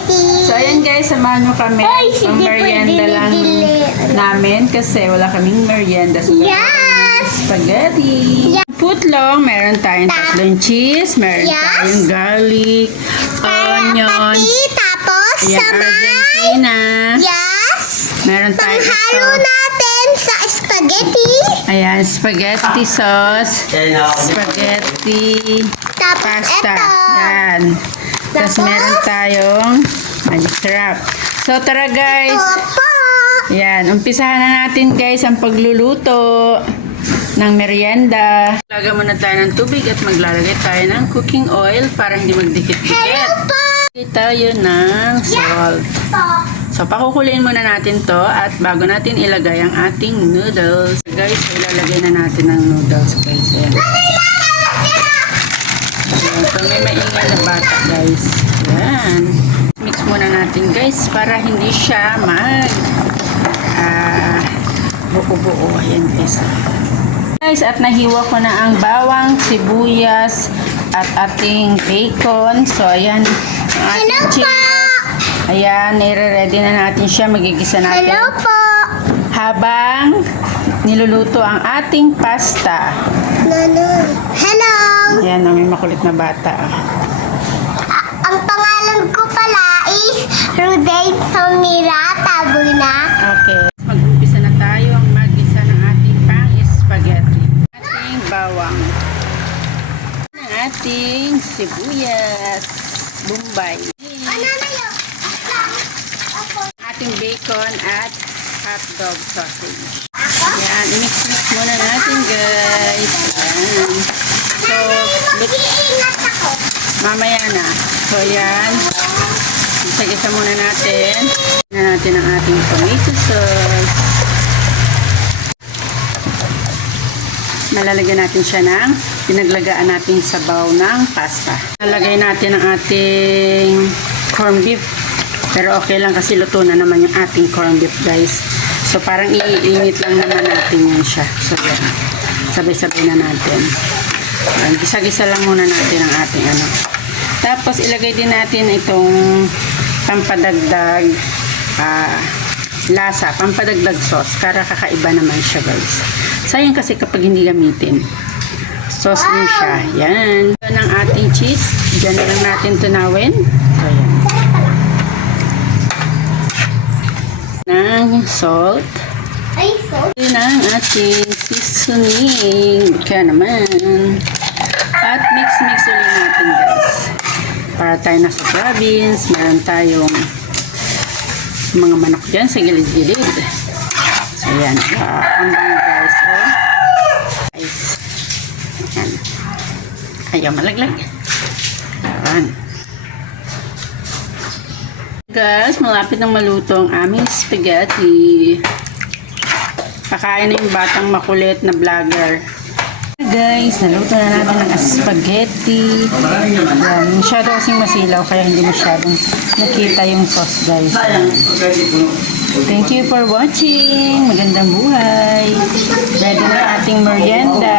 spaghetti. So, ayan guys, samahan nyo kami. Ay, Pang sige, merienda pwede lang dili. namin kasi wala kaming merienda. So, Yes! spaghetti. Yeah. Footlong, meron tayong tatlong cheese, meron Yes. tayong garlic, onion, Pati, tapos ayan, sama. Argentina. Yes! Meron tayong Panghalo ito. natin sa spaghetti. Ayan, spaghetti sauce, spaghetti Tapos pasta. ito. Yan. Tapos Tapos? meron tayong magic syrup. So, tara guys. Opo. Yan, umpisahan na natin guys ang pagluluto ng merienda. Lagyan muna tayo ng tubig at maglalagay tayo ng cooking oil para hindi Hello magdikit-dikit. po. Lagay tayo ng salt. So, pakukuliin muna natin to at bago natin ilagay ang ating noodles. Guys, so ilalagay na natin ang noodles guys. Ayan. Ayan. So, may maingay na bata guys. Ayan. Mix muna natin guys para hindi siya buo-buo. Ayan guys. Guys, at nahiwa ko na ang bawang, sibuyas, at ating bacon. So, ayan. Ang ating Hello po. cheese. Ayan, nire-ready na natin siya. Magigisa natin. Hello po. Habang niluluto ang ating pasta. Hello. Ayan, may makulit na bata. Ang pangalan ko pala is Ruday Samira Tabuna. Okay. Mag-umpisa na tayo ang mag-isa ng ating pang-spaghetti. Ating bawang. Ang ating sibuyas. Bombay. Ano na yun? Ating bacon at hotdog sausage. Ako? Ayan, i-mix-mix muna natin guys. Ayan. So, Mag-iingat ako. mamaya na. So, ayan. Isa-isa muna natin. Na natin ang ating tomato sauce. Malalagyan natin siya ng pinaglagaan nating sabaw ng pasta. Lalagay natin ang ating corned beef. Pero okay lang kasi luto na naman yung ating corned beef guys. So parang iinit lang naman natin yan siya. So yan. Sabay-sabay na natin. Ayan, gisa-gisa lang muna natin ang ating ano. Tapos ilagay din natin itong pampadagdag lasa, pampadagdag sauce. Para kakaiba naman siya guys. Sayang kasi kapag hindi gamitin. Sauce din siya. Yan. Yan ang ating cheese. Diyan na lang natin tunawin. So yan. Ng salt. Ay, so? Yun ang ating seasoning. Kaya naman. At mix-mix ulit natin guys. Para tayo nasa province. Meron tayong mga manok dyan sa gilid-gilid. So yan. Ang bango guys. Oh. Guys. Yan. Ayaw malaglag. Yan. Guys, malapit nang maluto ang aming spaghetti. Kakain na yung batang makulit na vlogger. Guys, naluto na natin ang spaghetti. Yan, masyado kasing masilaw kaya hindi masyadong nakita yung sauce guys. Thank you for watching. Magandang buhay. Ready na ating merienda.